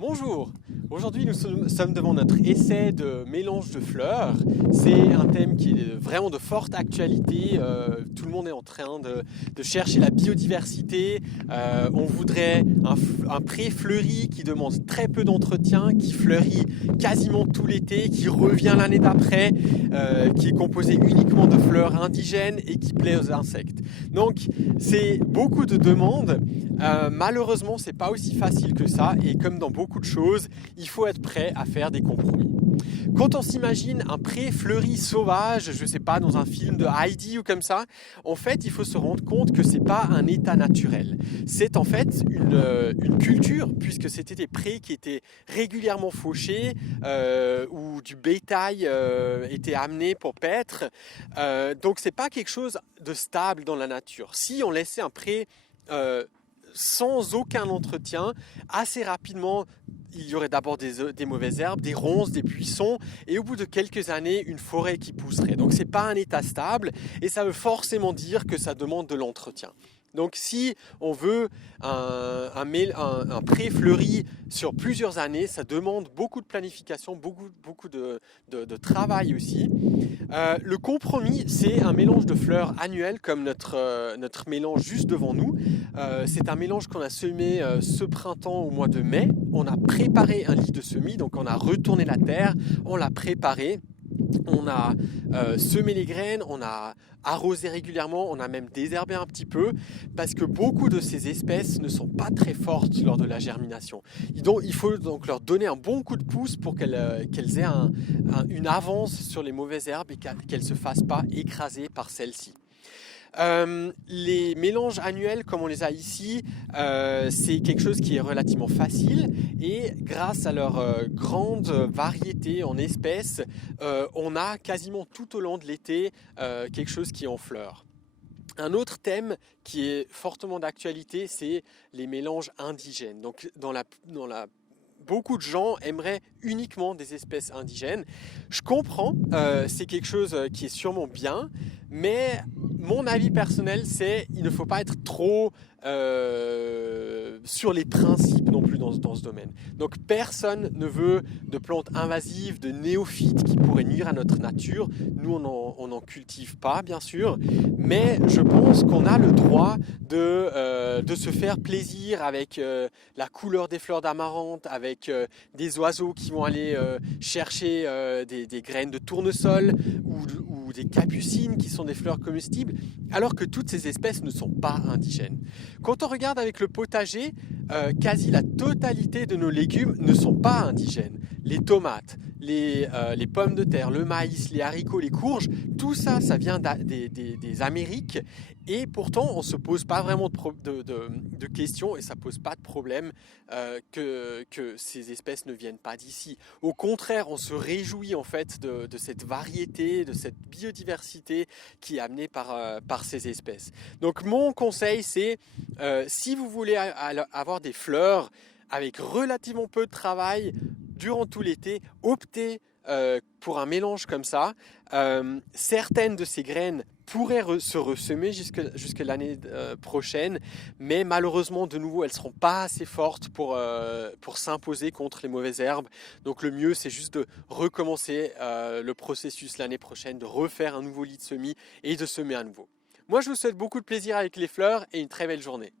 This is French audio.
Bonjour, aujourd'hui nous sommes devant notre essai de mélange de fleurs. C'est un thème qui est vraiment de forte actualité. Tout le monde est en train de chercher la biodiversité. On voudrait un pré fleuri qui demande très peu d'entretien, qui fleurit quasiment tout l'été, qui revient l'année d'après, qui est composé uniquement de fleurs indigènes et qui plaît aux insectes. Donc c'est beaucoup de demandes. Malheureusement, c'est pas aussi facile que ça et comme dans beaucoup de choses, il faut être prêt à faire des compromis. Quand on s'imagine un pré fleuri sauvage, je sais pas, dans un film de Heidi ou comme ça, en fait, il faut se rendre compte que c'est pas un état naturel. C'est en fait une culture, puisque c'était des prés qui étaient régulièrement fauchés, où du bétail était amené pour paître. Donc c'est pas quelque chose de stable dans la nature. Si on laissait un pré sans aucun entretien, assez rapidement, il y aurait d'abord des mauvaises herbes, des ronces, des buissons, et au bout de quelques années, une forêt qui pousserait. Donc c'est pas un état stable, et ça veut forcément dire que ça demande de l'entretien. Donc si on veut un pré fleuri sur plusieurs années, ça demande beaucoup de planification, beaucoup de travail aussi. Le compromis, c'est un mélange de fleurs annuelles comme notre mélange juste devant nous. C'est un mélange qu'on a semé ce printemps au mois de mai. On a préparé un lit de semis, donc on a retourné la terre, on l'a préparé. On a semé les graines, on a arrosé régulièrement, on a même désherbé un petit peu parce que beaucoup de ces espèces ne sont pas très fortes lors de la germination. Il faut donc leur donner un bon coup de pouce pour qu'elles aient une avance sur les mauvaises herbes et qu'elles ne se fassent pas écraser par celles-ci. Les mélanges annuels comme on les a ici, c'est quelque chose qui est relativement facile et grâce à leur grande variété en espèces, on a quasiment tout au long de l'été quelque chose qui est en fleurs. Un autre thème qui est fortement d'actualité, c'est les mélanges indigènes. Donc beaucoup de gens aimeraient uniquement des espèces indigènes. Je comprends, c'est quelque chose qui est sûrement bien, mais mon avis personnel, c'est qu'il ne faut pas être trop sur les principes non plus dans ce domaine. Donc personne ne veut de plantes invasives, de néophytes qui pourraient nuire à notre nature. Nous, on n'en cultive pas, bien sûr, mais je pense qu'on a le droit de se faire plaisir avec la couleur des fleurs d'amarante, avec des oiseaux qui vont aller chercher des graines de tournesol ou des capucines qui sont des fleurs comestibles, alors que toutes ces espèces ne sont pas indigènes. Quand on regarde avec le potager, quasi la totalité de nos légumes ne sont pas indigènes. Les tomates, les pommes de terre, le maïs, les haricots, les courges, tout ça, ça vient des Amériques et pourtant on ne se pose pas vraiment de questions et ça ne pose pas de problème que ces espèces ne viennent pas d'ici. Au contraire, on se réjouit en fait de cette variété, de cette biodiversité qui est amenée par ces espèces. Donc mon conseil c'est si vous voulez avoir des fleurs avec relativement peu de travail durant tout l'été, optez pour un mélange comme ça. Certaines de ces graines pourraient se ressemer jusque l'année prochaine, mais malheureusement, de nouveau, elles ne seront pas assez fortes pour s'imposer contre les mauvaises herbes. Donc le mieux, c'est juste de recommencer le processus l'année prochaine, de refaire un nouveau lit de semis et de semer à nouveau. Moi, je vous souhaite beaucoup de plaisir avec les fleurs et une très belle journée.